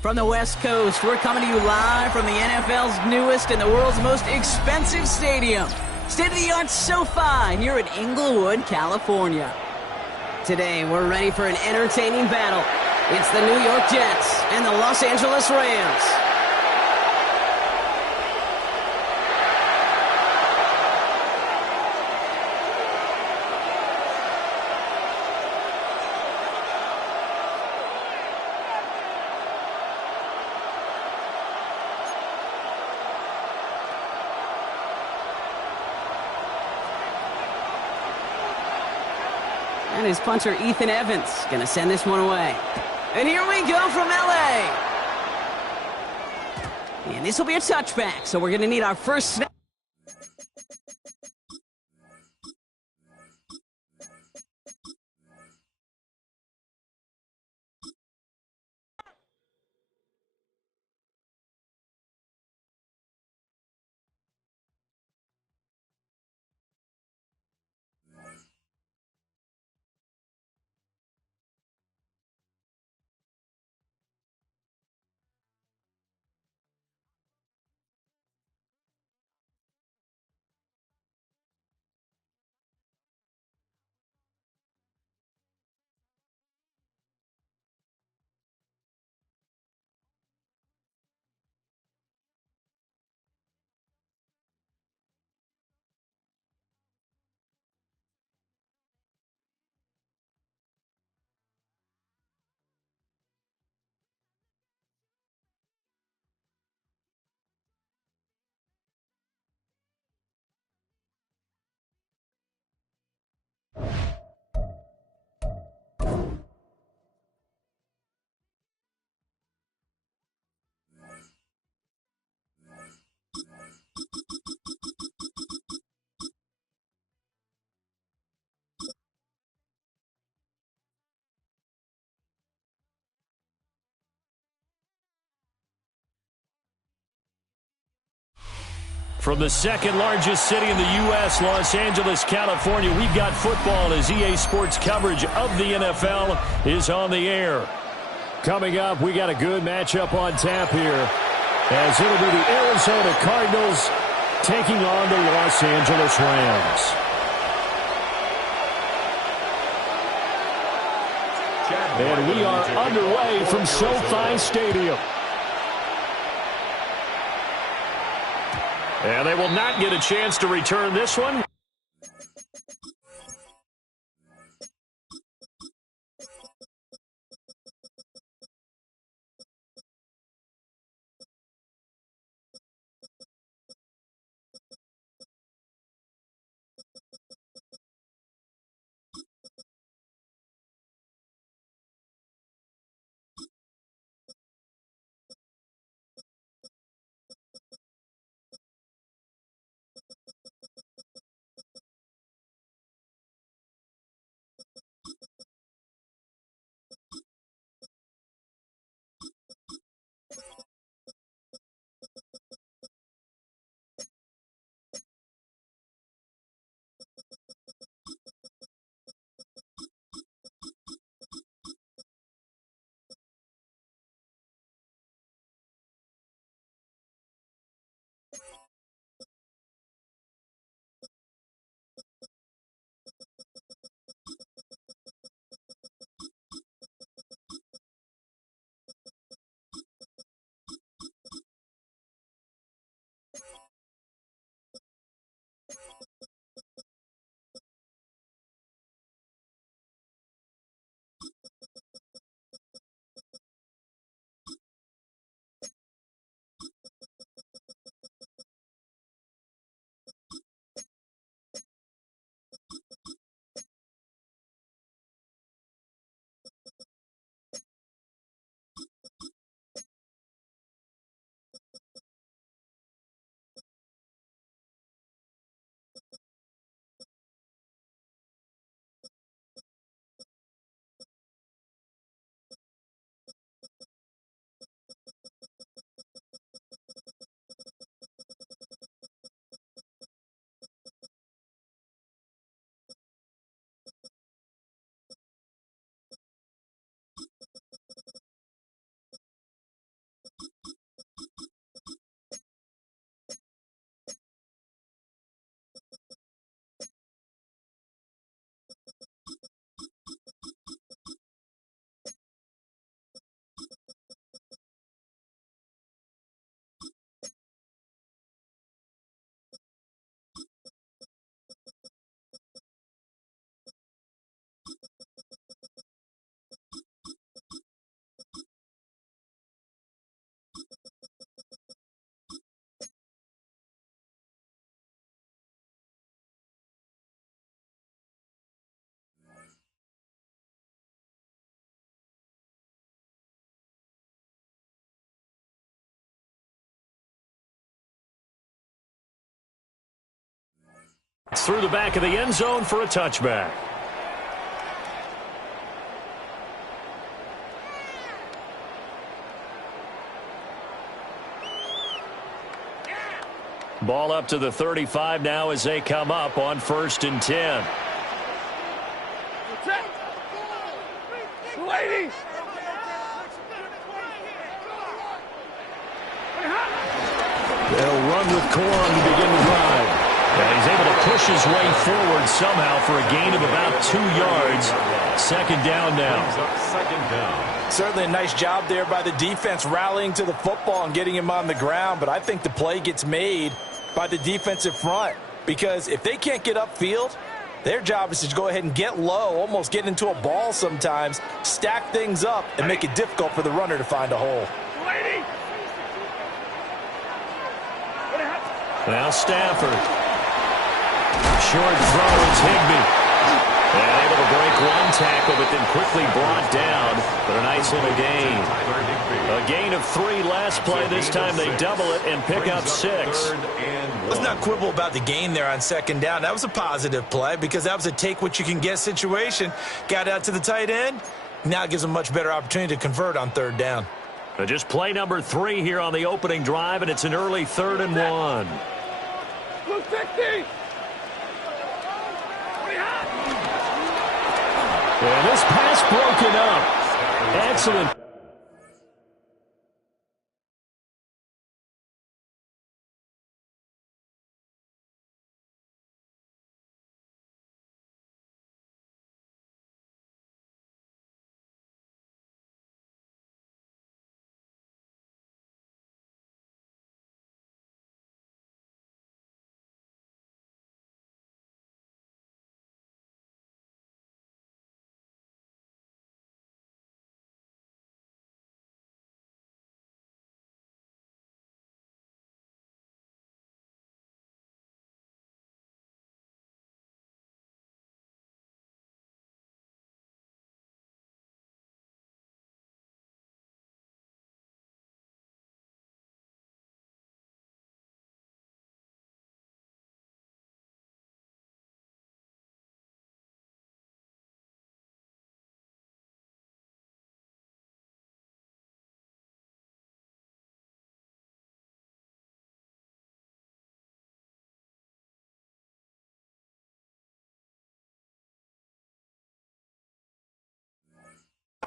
From the West Coast, we're coming to you live from the NFL's newest and the world's most expensive stadium. State-of-the-art SoFi here in Inglewood, California. Today, we're ready for an entertaining battle. It's the New York Jets and the Los Angeles Rams. And his punter, Ethan Evans, going to send this one away. And here we go from L.A. And this will be a touchback, so we're going to need our first snap. From the second largest city in the U.S., Los Angeles, California, we've got football as EA Sports coverage of the NFL is on the air. Coming up, we got a good matchup on tap here as it'll be the Arizona Cardinals taking on the Los Angeles Rams. And we are underway from SoFi Stadium. And they will not get a chance to return this one. It's through the back of the end zone for a touchback. Ball up to the 35 now as they come up on 1st and 10. Ladies! They'll run with Corum to begin the drive. And he's able to push his way forward somehow for a gain of about 2 yards. 2nd down now. Certainly a nice job there by the defense rallying to the football and getting him on the ground. But I think the play gets made by the defensive front, because if they can't get upfield, their job is to go ahead and get low, almost get into a ball sometimes, stack things up, and make it difficult for the runner to find a hole. Now Stafford. Short throw is Higbee. And able to break one tackle, but then quickly brought down. But a nice little gain. A gain of 3 last play. This time they double it and pick up 6. Let's not quibble about the gain there on 2nd down. That was a positive play because that was a take-what-you-can-get situation. Got out to the tight end. Now it gives them a much better opportunity to convert on 3rd down. Just play number 3 here on the opening drive, and it's an early 3rd and 1. Blue 60! And this pass broken up. Excellent.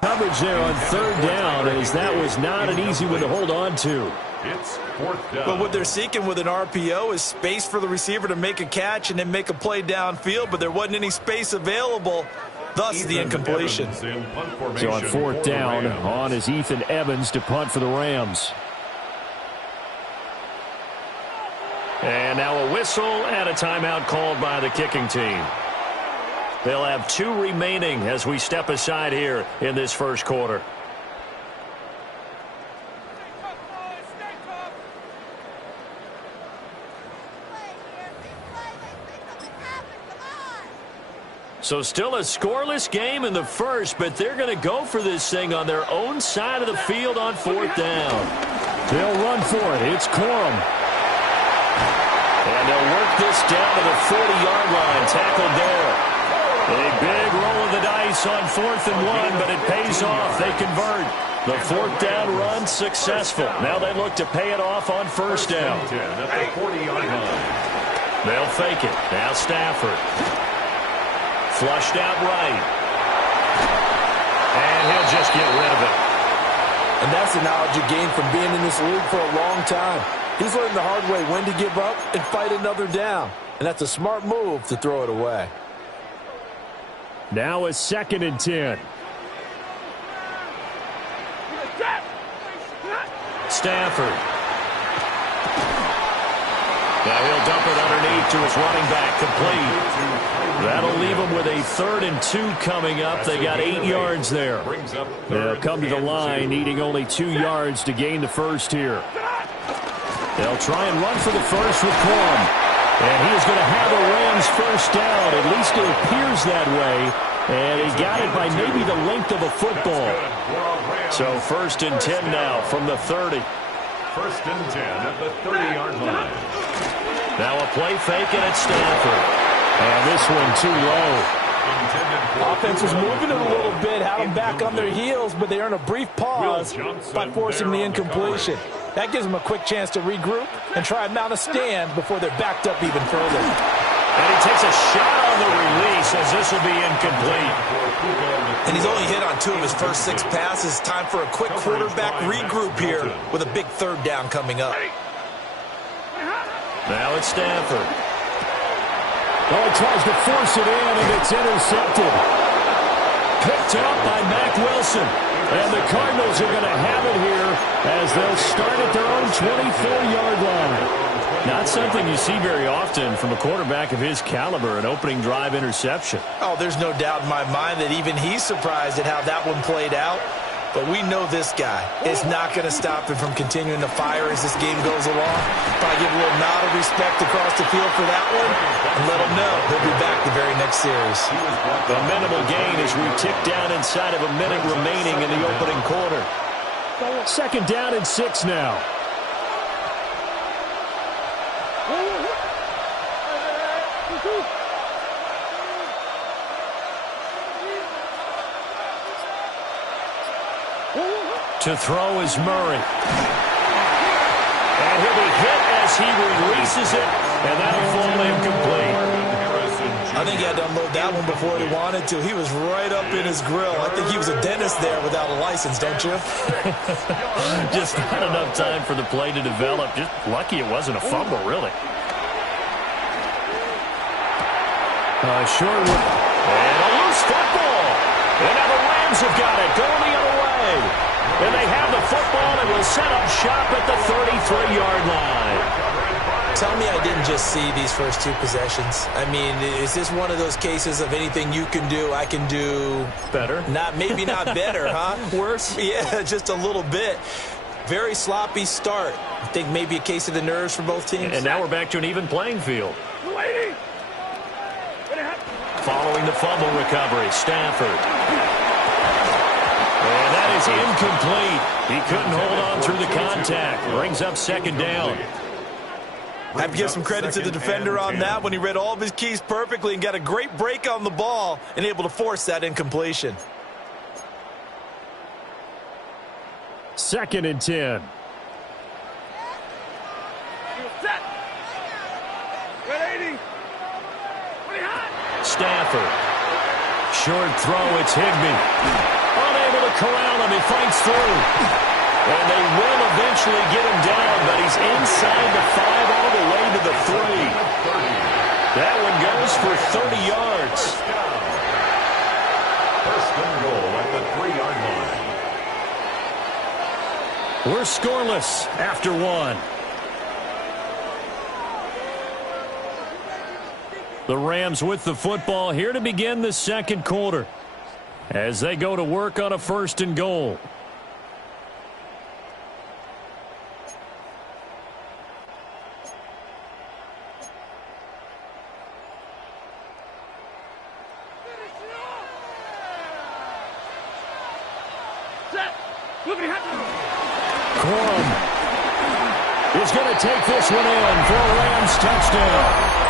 Coverage there on 3rd down, as that was not an easy one to hold on to. It's 4th down. But what they're seeking with an RPO is space for the receiver to make a catch and then make a play downfield, but there wasn't any space available, thus the incompletion. So on 4th down, on is Ethan Evans to punt for the Rams. And now a whistle and a timeout called by the kicking team. They'll have 2 remaining as we step aside here in this 1st quarter. So still a scoreless game in the 1st, but they're going to go for this thing on their own side of the field on 4th down. They'll run for it. It's Corum. And they'll work this down to the 40-yard line. Tackled there. A big roll of the dice on 4th and 1, but it pays off. They convert. The 4th down run successful. Now they look to pay it off on 1st down. At the 40-yard line. They'll fake it. Now Stafford. Flushed out right. And he'll just get rid of it. And that's the knowledge you gain from being in this league for a long time. He's learned the hard way when to give up and fight another down. And that's a smart move to throw it away. Now a 2nd and 10. Stafford. Now he'll dump it underneath to his running back, complete. That'll leave him with a 3rd and 2 coming up. They got 8 yards there. They'll come to the line, needing only 2 yards to gain the 1st here. They'll try and run for the 1st with Corum. And he is going to have a Rams 1st down. At least it appears that way. And he got it by maybe the length of a football. So 1st and 10 now from the 30. 1st and 10 at the 30-yard line. Now a play fake, and it's Stafford. And this one too low. Offense was moving it a little bit, had them back on their heels, but they earn a brief pause by forcing the incompletion. That gives them a quick chance to regroup and try and mount a stand before they're backed up even further. And he takes a shot on the release as this will be incomplete. And he's only hit on 2 of his first 6 passes. Time for a quick quarterback regroup here with a big 3rd down coming up. Now it's Stafford. Oh, he tries to force it in, and it's intercepted. Picked up by Mack Wilson. And the Cardinals are going to have it here as they'll start at their own 24-yard line. Not something you see very often from a quarterback of his caliber, an opening drive interception. Oh, there's no doubt in my mind that even he's surprised at how that one played out. But we know this guy is not going to stop him from continuing to fire as this game goes along. Probably give a little nod of respect across the field for that one and let him know he'll be back the very next series. The minimal gain as we tick down inside of a minute remaining in the opening quarter. 2nd down and 6 now. To throw is Murray. And he'll be hit as he releases it, and that'll fall incomplete. I think he had to unload that one before he wanted to. He was right up in his grill. I think he was a dentist there without a license, don't you? Just not enough time for the play to develop. Just lucky it wasn't a fumble, really. Short one. And a loose football. And now the Rams have got it, going the other way. And they have the football and will set up shop at the 33-yard line. Tell me I didn't just see these first 2 possessions. I mean, is this one of those cases of anything you can do, I can do better? Maybe not better, huh? Worse? Yeah, just a little bit. Very sloppy start. I think maybe a case of the nerves for both teams. And now we're back to an even playing field. Following the fumble recovery, Stafford. And that is incomplete. He couldn't hold on through the contact. Brings up 2nd down. I have to give some credit to the defender on that when he read all of his keys perfectly and got a great break on the ball and able to force that incompletion. 2nd and 10. Stafford. Short throw, it's Higbee. Unable to corral him, he fights through. And they will eventually get him down, but he's inside the 5 all the way to the 3. That one goes for 30 yards. First and goal at the 3-yard line. We're scoreless after 1. The Rams with the football here to begin the 2nd quarter as they go to work on a 1st and goal. Corum is going to take this one in for a Rams touchdown.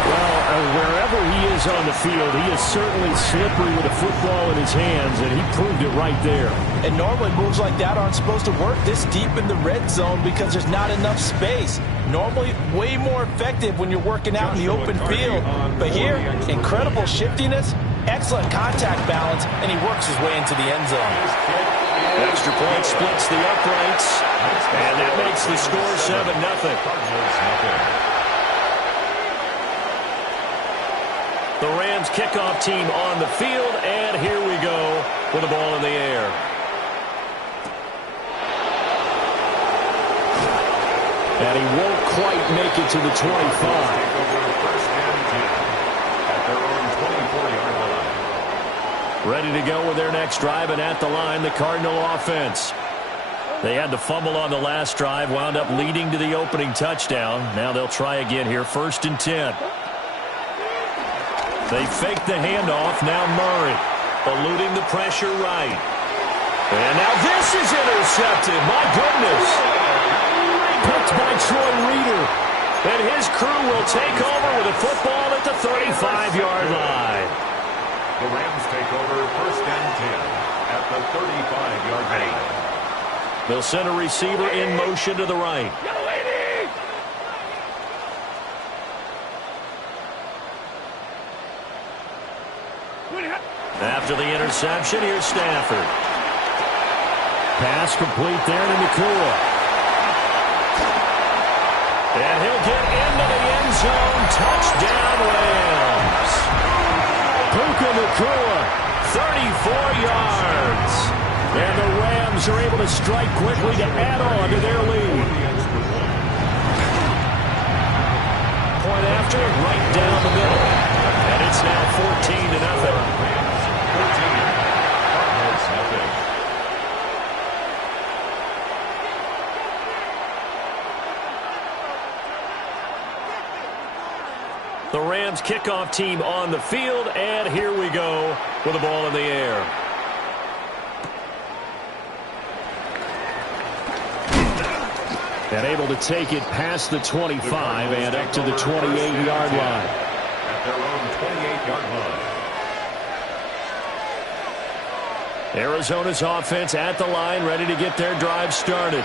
Well, wherever he is on the field, he is certainly slippery with a football in his hands, and he proved it right there. And normally moves like that aren't supposed to work this deep in the red zone because there's not enough space. Normally way more effective when you're working out in the open field. But here, incredible shiftiness, excellent contact balance, and he works his way into the end zone. Extra point splits the uprights, and that makes the score 7-0. The Rams kickoff team on the field, and here we go with the ball in the air. And he won't quite make it to the 25. Ready to go with their next drive, and at the line, the Cardinal offense. They had the fumble on the last drive, wound up leading to the opening touchdown. Now they'll try again here, 1st and 10. They fake the handoff. Now Murray eluding the pressure right. And now this is intercepted. My goodness. Picked by Troy Reeder. And his crew will take over with the football at the 35-yard line. The Rams take over 1st and 10 at the 35-yard line. They'll send a receiver in motion to the right. After the interception, here's Stafford. Pass complete there to Nakua. And he'll get into the end zone. Touchdown, Rams. Puka Nakua. 34 yards. And the Rams are able to strike quickly to add on to their lead. Point after, right down the middle. And it's now 14-0. The Rams kickoff team on the field, and here we go with the ball in the air. And able to take it past the 25 and up to the 28-yard line. At their own 28-yard line. Arizona's offense at the line, ready to get their drive started.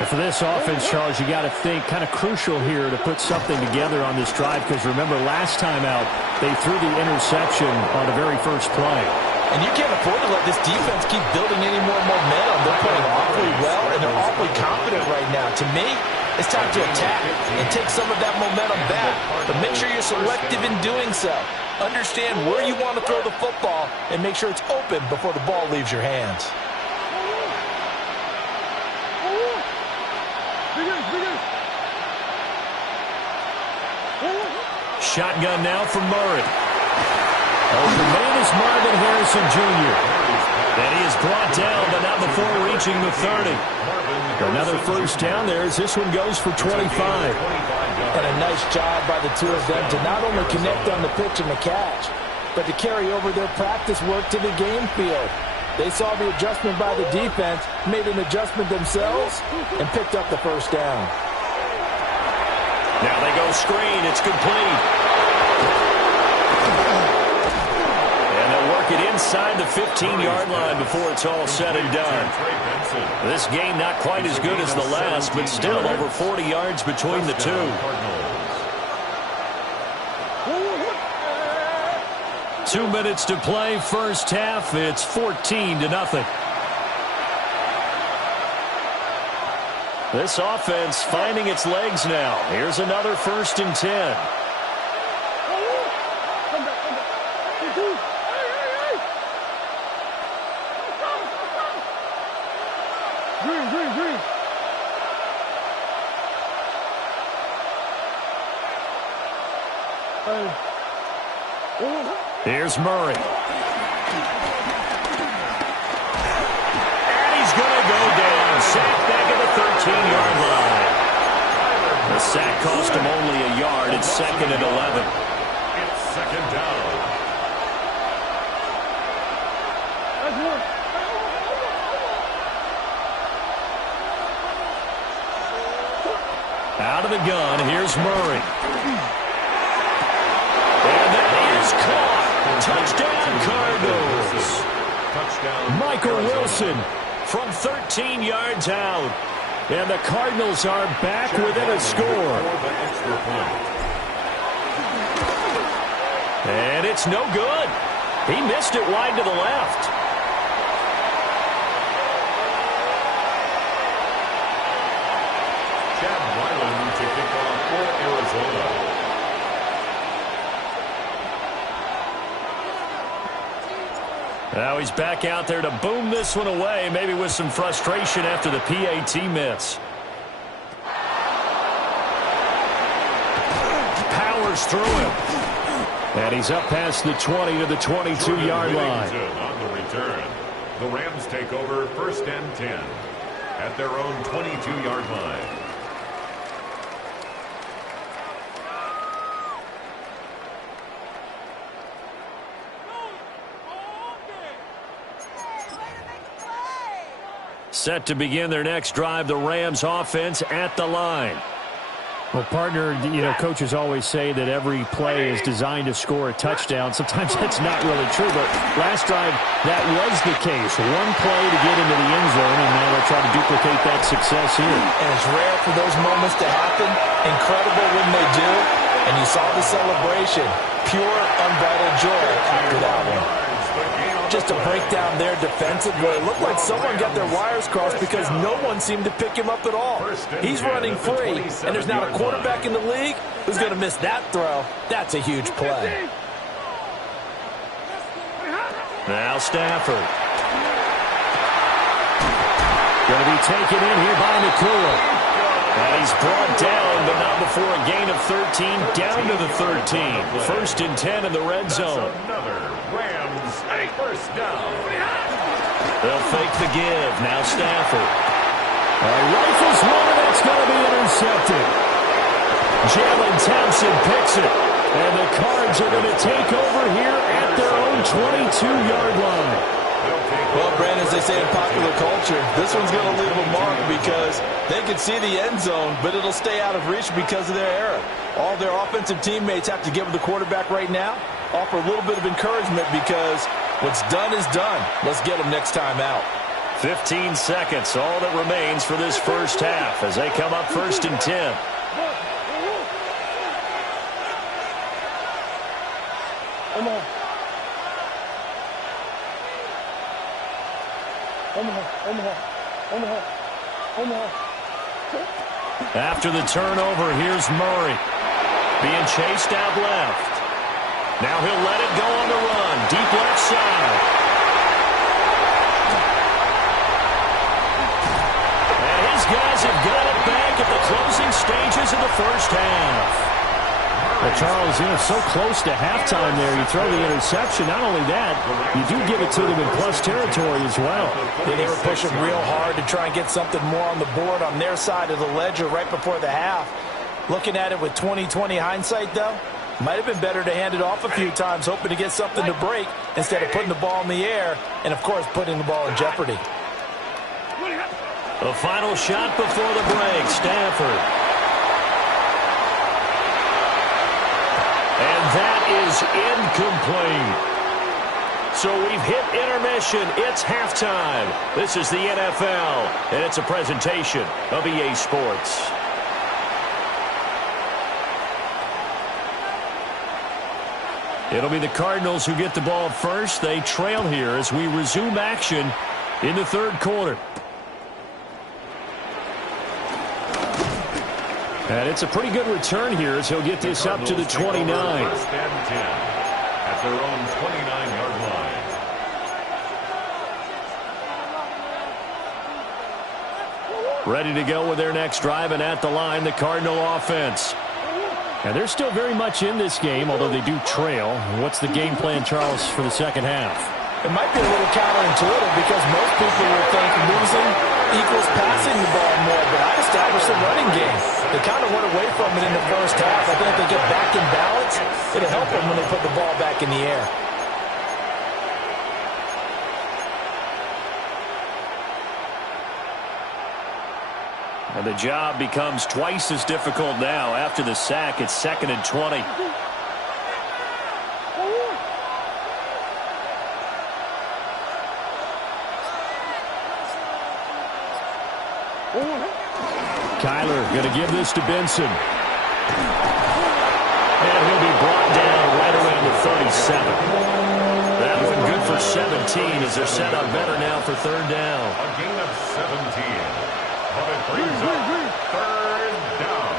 And for this offense, Charles, you got to think kind of crucial here to put something together on this drive, because remember last time out they threw the interception on the very first play. And you can't afford to let this defense keep building any more momentum. They're playing awfully well, and they're awfully confident right now. To me, it's time to attack and take some of that momentum back. But make sure you're selective in doing so. Understand where you want to throw the football and make sure it's open before the ball leaves your hands. Shotgun now from Murray. Open man is Marvin Harrison Jr. And he is brought down, but not before reaching the 30. Another first down there as this one goes for 25. And a nice job by the two of them to not only connect on the pitch and the catch, but to carry over their practice work to the game field. They saw the adjustment by the defense, made an adjustment themselves, and picked up the first down. Now they go screen. It's complete. And they'll work it inside the 15-yard line before it's all said and done. This game not quite as good as the last, but still over 40 yards between the two. 2 minutes to play, first half. It's 14-0. This offense finding its legs now. Here's another 1st and 10. Here's Murray. And he's going to go down. Sacked back at the 13-yard line. The sack cost him only a yard. It's 2nd and 11. It's 2nd down. Out of the gun, here's Murray. And that is caught. Touchdown, Cardinals. Touchdown. Michael Wilson from 13 yards out. And the Cardinals are back within a score. And it's no good. He missed it wide to the left. Chad Weiland to kick off for Arizona. Now he's back out there to boom this one away, maybe with some frustration after the PAT miss. Powers through him. And he's up past the 20 to the 22-yard line. On the return, the Rams take over 1st and 10 at their own 22-yard line. Set to begin their next drive, the Rams offense at the line. Well, partner, coaches always say that every play is designed to score a touchdown. Sometimes that's not really true, but last drive, that was the case. One play to get into the end zone, and now they'll try to duplicate that success here. And it's rare for those moments to happen. Incredible when they do. And you saw the celebration. Pure, unbridled joy after that one. Just a breakdown there defensively. It looked like someone got their wires crossed because no one seemed to pick him up at all. He's running free, and there's not a quarterback in the league who's going to miss that throw. That's a huge play. Now Stafford. Going to be taken in here by McCool. And he's brought down, but not before a gain of 13, down to the 13. 1st and 10 in the red zone. Another Rams first down. They'll fake the give. Now Stafford. Rifles one, and that's going to be intercepted. Jalen Thompson picks it. And the Cards are going to take over here at their own 22-yard line. Well, Brandon, as they say in popular culture, this one's going to leave a mark because they can see the end zone, but it'll stay out of reach because of their error. All their offensive teammates have to give the quarterback right now, offer a little bit of encouragement because what's done is done. Let's get them next time out. 15 seconds, all that remains for this first half as they come up 1st and 10. After the turnover, here's Murray. Being chased out left. Now he'll let it go on the run. Deep left side. And his guys have got it back at the closing stages of the first half. Well, Charles, so close to halftime there. You throw the interception. Not only that, you do give it to them in plus territory as well. Yeah, they were pushing real hard to try and get something more on the board on their side of the ledger right before the half. Looking at it with 20/20 hindsight, though, might have been better to hand it off a few times, hoping to get something to break instead of putting the ball in the air and, of course, putting the ball in jeopardy. The final shot before the break, Stafford. And that is incomplete. So we've hit intermission. It's halftime. This is the NFL, and it's a presentation of EA Sports. It'll be the Cardinals who get the ball first. They trail here as we resume action in the third quarter. And it's a pretty good return here as he'll get this up to the 29. 1st and 10 at their own 29-yard line. Ready to go with their next drive, and at the line, the Cardinal offense. And they're still very much in this game, although they do trail. What's the game plan, Charles, for the second half? It might be a little counterintuitive because most people would think losing equals passing the ball more, but I established a running game. They kind of went away from it in the first half. I think if they get back in balance, it'll help them when they put the ball back in the air. And the job becomes twice as difficult now. After the sack, it's 2nd and 20. Kyler going to give this to Benson. And he'll be brought down right around the 37. That one good for 17 as they're set up better now for third down. A gain of 17. But it brings up third down.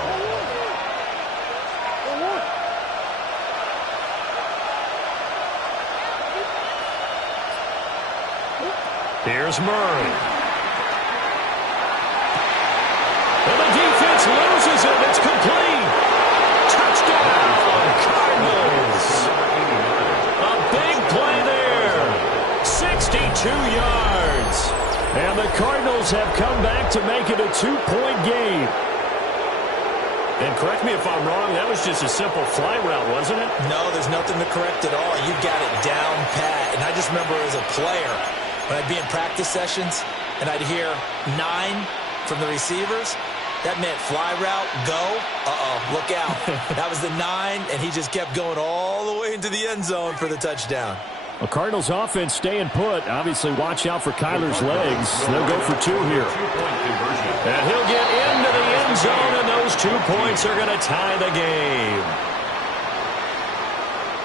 Here's Murray. And the defense loses it. It's complete. Touchdown, Cardinals. A big play there. 62 yards. And the Cardinals have come back to make it a 2-point game. And correct me if I'm wrong, that was just a simple fly route, wasn't it? No, there's nothing to correct at all. You've got it down pat. And I just remember as a player, when I'd be in practice sessions and I'd hear 9 from the receivers, That meant fly route, go. Look out. That was the 9, and he just kept going all the way into the end zone for the touchdown. Well, Cardinals offense staying put. Obviously, watch out for Kyler's legs. They'll go for 2 here. And he'll get into the end zone, and those 2 points are going to tie the game.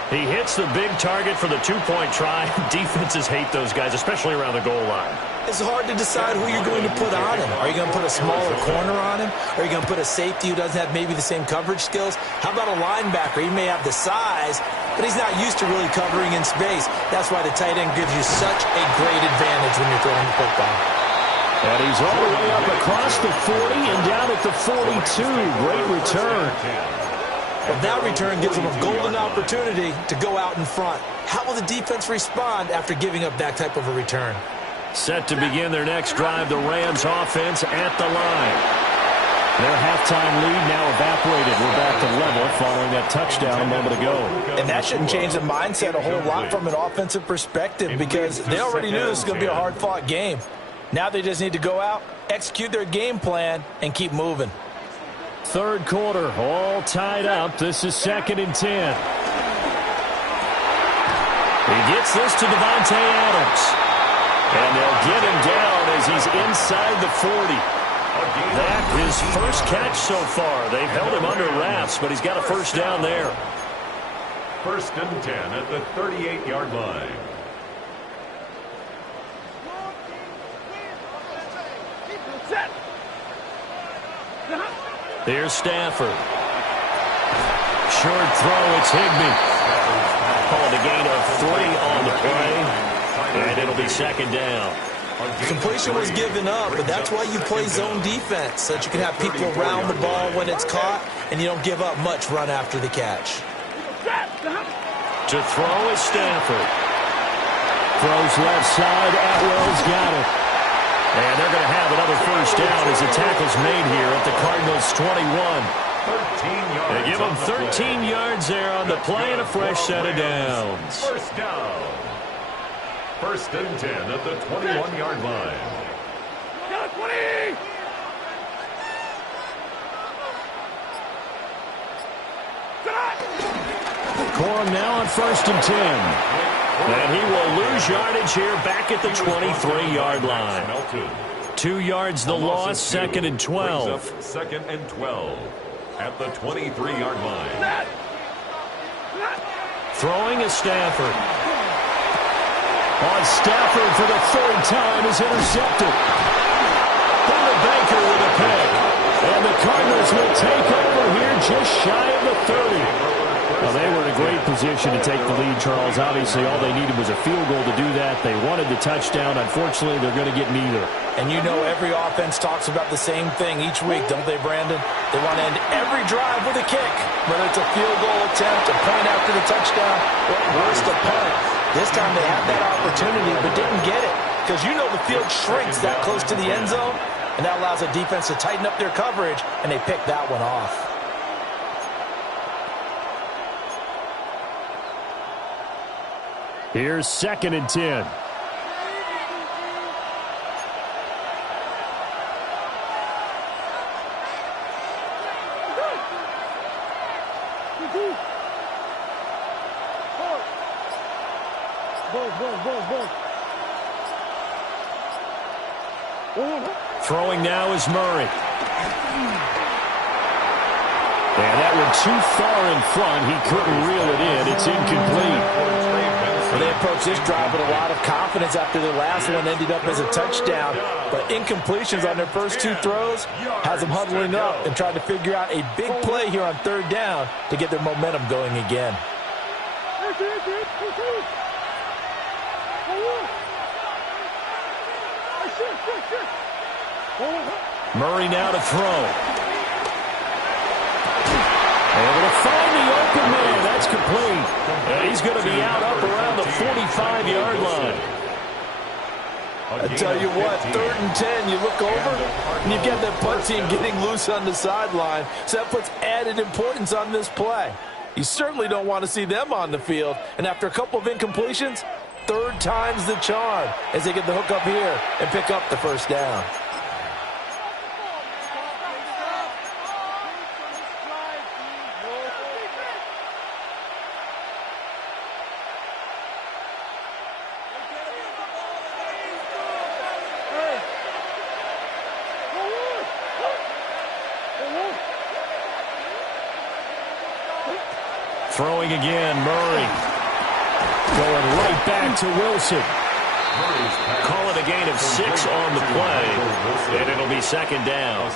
He hits the big target for the 2-point try. Defenses hate those guys, especially around the goal line. It's hard to decide who you're going to put on him. Are you going to put a smaller corner on him? Are you going to put a safety who doesn't have maybe the same coverage skills? How about a linebacker? He may have the size, but he's not used to really covering in space. That's why the tight end gives you such a great advantage when you're throwing the football. And he's all the way up across the 40 and down at the 42. Great return. But that return gives them a golden opportunity to go out in front. How will the defense respond after giving up that type of a return? Set to begin their next drive, the Rams offense at the line. Their halftime lead now evaporated. We're back to level following that touchdown a moment ago. And that shouldn't change the mindset a whole lot from an offensive perspective because they already knew this was going to be a hard-fought game. Now they just need to go out, execute their game plan, and keep moving. Third quarter, all tied up. This is 2nd and 10. He gets this to Davante Adams. And they'll get him down as he's inside the 40. That is his first catch so far. They've held him under wraps, but he's got a first down there. 1st and 10 at the 38-yard line. Here's Stafford. Short throw, it's Higbee. Called a gain of 3 on the play. And it'll be 2nd down. Completion was given up, but that's why you play zone defense, so that you can have people around the ball when it's caught, and you don't give up much run after the catch. To throw is Stafford. Throws left side. Atwell's got it. And they're going to have another first down as the tackle's made here at the Cardinals' 21. They give them 13 yards there on the play and a fresh set of downs. First down. 1st and 10 at the 21-yard line. Corum now on 1st and 10. And he will lose yardage here back at the 23-yard line. 2 yards the loss, 2nd and 12. 2nd and 12 at the 23-yard line. Throwing is Stafford. On Stafford for the 3rd time is intercepted. Baker with a pick. And the Cardinals will take over here just shy of the 30. Well, they were in a great position to take the lead, Charles. Obviously, all they needed was a field goal to do that. They wanted the touchdown. Unfortunately, they're going to get neither. And you know every offense talks about the same thing each week, don't they, Brandon? They want to end every drive with a kick, whether it's a field goal attempt, a point after the touchdown, or worst, a punt. This time they had that opportunity but didn't get it because you know the field shrinks that close to the end zone, and that allows the defense to tighten up their coverage, and they picked that one off. Here's 2nd and 10. Throwing now is Murray. And that one too far in front. He couldn't reel it in. It's incomplete. Well, they approached this drive with a lot of confidence after their last one ended up as a touchdown. But incompletions on their first 2 throws has them huddling up and trying to figure out a big play here on 3rd down to get their momentum going again. Murray now to throw. Able to find the open man. That's complete. And he's going to be out up around the 45-yard line. I tell you what, 3rd and 10, you look over, and you've got that punt team getting loose on the sideline, so that puts added importance on this play. You certainly don't want to see them on the field, and after a couple of incompletions, 3rd time's the charm as they get the hook up here and pick up the first down. Throwing again, Murray. Going right back to Wilson. Call it a gain of 6 on the play, and it'll be second down.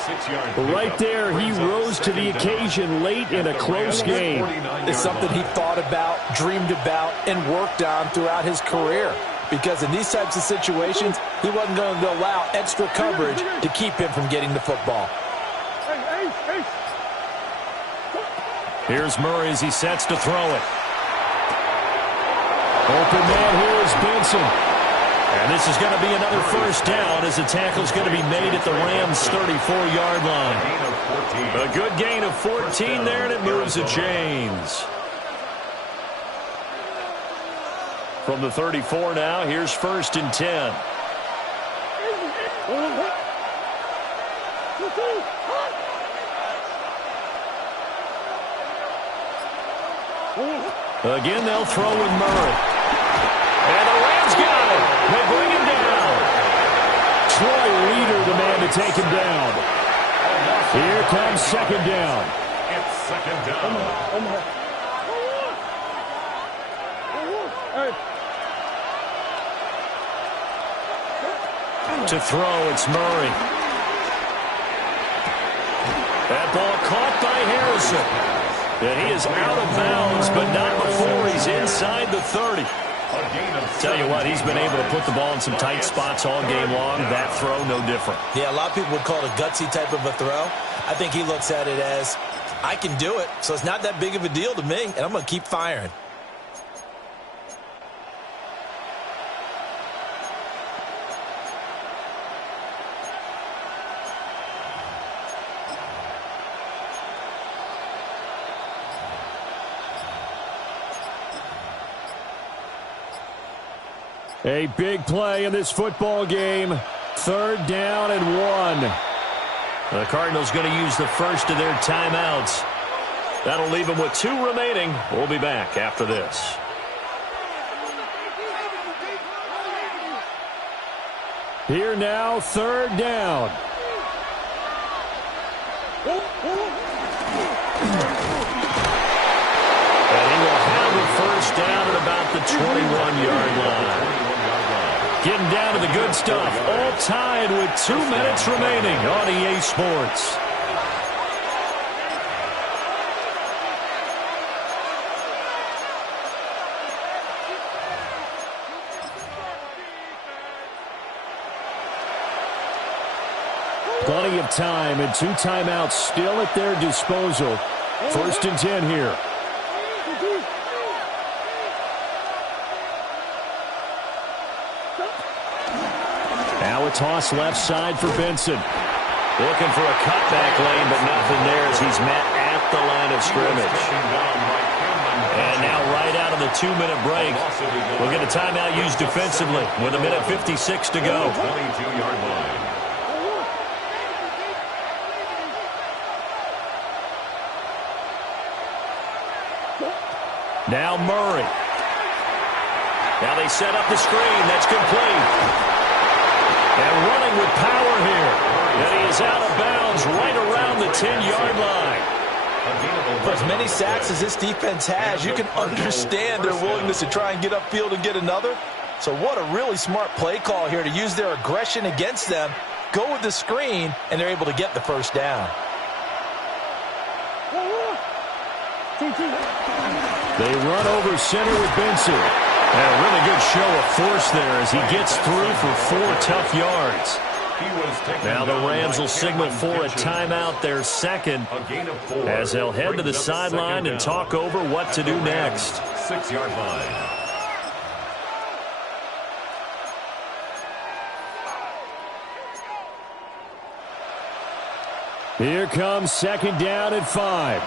Right there, he rose to the occasion late in a close game. It's something he thought about, dreamed about, and worked on throughout his career. Because in these types of situations, he wasn't going to allow extra coverage to keep him from getting the football. Here's Murray as he sets to throw it. Open man here is Benson. And this is going to be another first down as the tackle's going to be made at the Rams' 34-yard line. A good gain of 14 there, and it moves the chains. From the 34 now, here's 1st and 10. Again, they'll throw with Murray. And the Rams got it. They bring him down. Troy Reeder, the man to take him down. Here comes second down. It's second down. To throw, it's Murray. That ball caught by Harrison. And he is out of bounds, but not before he's inside the 30. Tell you what, he's been able to put the ball in some tight spots all game long. That throw, no different. Yeah, a lot of people would call it a gutsy type of a throw. I think he looks at it as, I can do it, so it's not that big of a deal to me, and I'm going to keep firing. A big play in this football game. 3rd down and 1. The Cardinals going to use the first of their timeouts. That'll leave them with 2 remaining. We'll be back after this. Here now, 3rd down. And he will have the first down at about the 21-yard line. Getting down to the good stuff. All tied with 2 minutes remaining on EA Sports. Plenty of time and 2 timeouts still at their disposal. 1st and 10 here. Now a toss left side for Benson. Looking for a cutback lane, but nothing there as he's met at the line of scrimmage. And now right out of the 2-minute break, we'll get a timeout used defensively with 1:56 to go. 22-yard line. Now Murray. Now they set up the screen. That's complete. And running with power here. And he is out of bounds right around the 10-yard line. For as many sacks as this defense has, you can understand their willingness to try and get upfield and get another. So what a really smart play call here to use their aggression against them, go with the screen, and they're able to get the first down. They run over center with Benson. And a really good show of force there as he gets through for 4 tough yards. Now the Rams will signal for a timeout, their second, as they'll head to the sideline and talk over what to do next. 6-yard line. Here comes 2nd down and 5.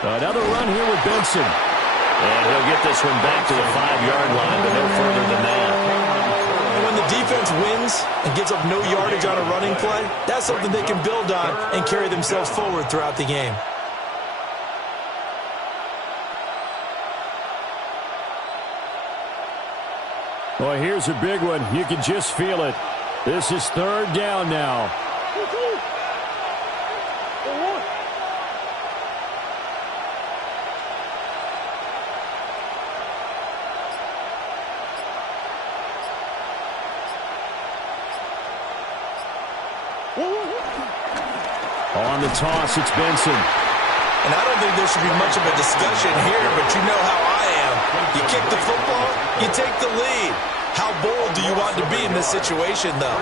Another run here with Benson. And he'll get this one back to the 5-yard line, but no further than that. And when the defense wins and gives up no yardage on a running play, that's something they can build on and carry themselves forward throughout the game. Well, here's a big one. You can just feel it. This is 3rd down now. On the toss, it's Benson. And I don't think there should be much of a discussion here, but you know how I am. You kick the football, you take the lead. How bold do you want to be in this situation, though?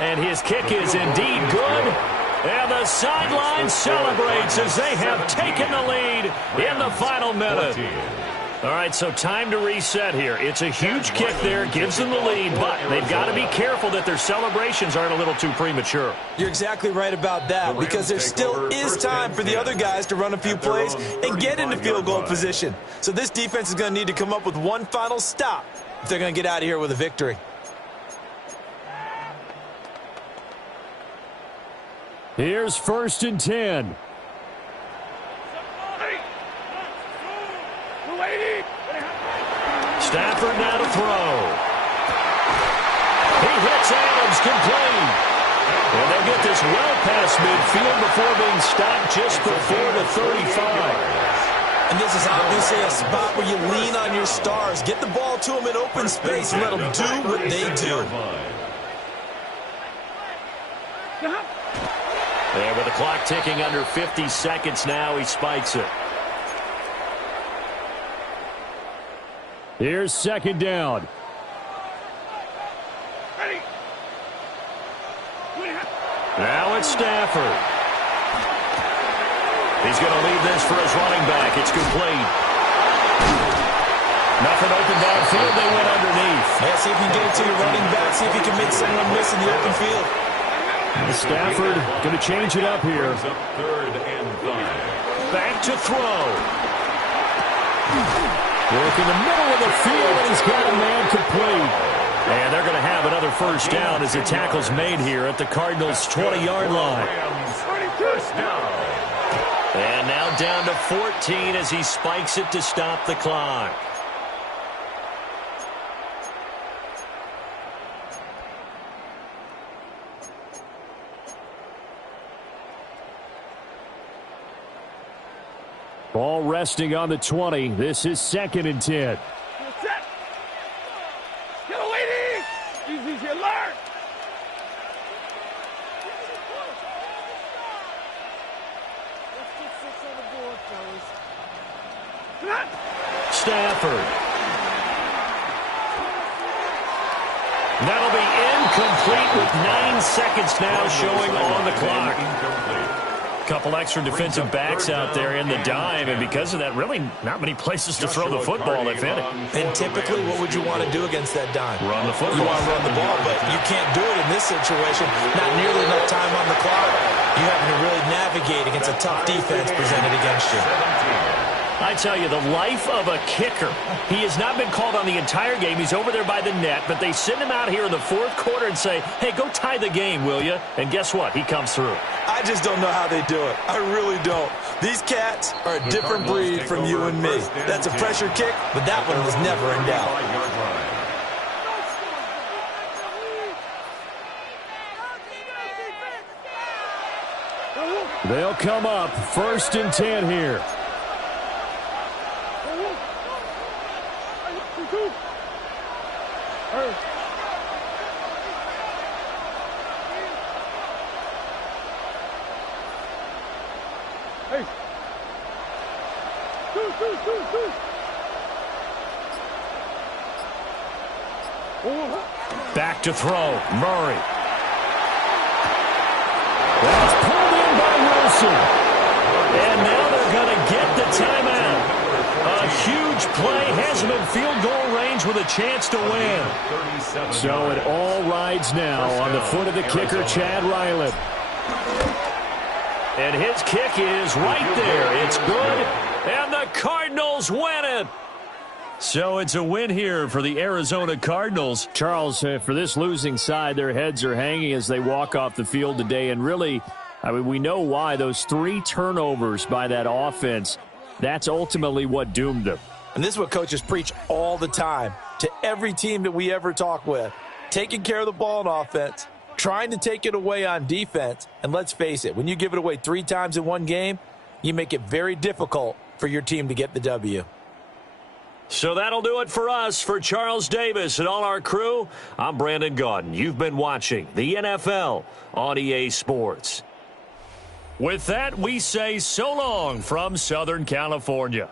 And his kick is indeed good. And the sideline celebrates as they have taken the lead in the final minute. All right, so time to reset here. It's a huge kick there, gives them the lead, but they've got to be careful that their celebrations aren't a little too premature. You're exactly right about that, because there still is time for the other guys to run a few plays and get into field goal position. So this defense is going to need to come up with one final stop if they're going to get out of here with a victory. Here's 1st and 10. Stafford now to throw. He hits Adams complete. And they get this well past midfield before being stopped just before the 35. And this is obviously a spot where you lean on your stars. Get the ball to them in open space and let them do what they do. And with the clock ticking under 50 seconds now, he spikes it. Here's 2nd down. Now it's Stafford. He's going to leave this for his running back. It's complete. Nothing open downfield. They went underneath. Yeah, see if you can get it to your running back. See if you can make someone miss in the open field. Stafford going to change it up here. 3rd and 5. Back to throw. Work in the middle of the field, and he's got a man complete. And they're going to have another 1st down as the tackle's made here at the Cardinals' 20-yard line. And now down to 14 as he spikes it to stop the clock. Ball resting on the 20. This is 2nd and 10. Stafford. That'll be incomplete with 9 seconds now showing on the clock. Couple extra defensive backs out there in the dime, and because of that, really not many places to throw the football, if any. And typically, what would you want to do against that dime? Run the football. You want to run the ball, but you can't do it in this situation. Not nearly enough time on the clock. You having to really navigate against a tough defense presented against you. I tell you, the life of a kicker. He has not been called on the entire game. He's over there by the net, but they send him out here in the 4th quarter and say, hey, go tie the game, will you? And guess what? He comes through. I just don't know how they do it. I really don't. These cats are a different breed from you and me. That's a pressure kick, but that one was never in doubt. They'll come up 1st and 10 here. Back to throw. Murray. That's pulled in by Wilson. And now they're going to get the timeout. A huge play has him in field goal range with a chance to win. So it all rides now on the foot of the kicker, Chad Ryland. And his kick is right there. It's good. And the Cardinals win it. So it's a win here for the Arizona Cardinals. Charles, for this losing side, their heads are hanging as they walk off the field today. And really, I mean, we know why. Those 3 turnovers by that offense, that's ultimately what doomed them. And this is what coaches preach all the time to every team that we ever talk with. taking care of the ball on offense, trying to take it away on defense. And let's face it, when you give it away 3 times in one game, you make it very difficult for your team to get the W. So that'll do it for us. For Charles Davis and all our crew, I'm Brandon Gaudin. You've been watching the NFL on EA Sports. With that, we say so long from Southern California.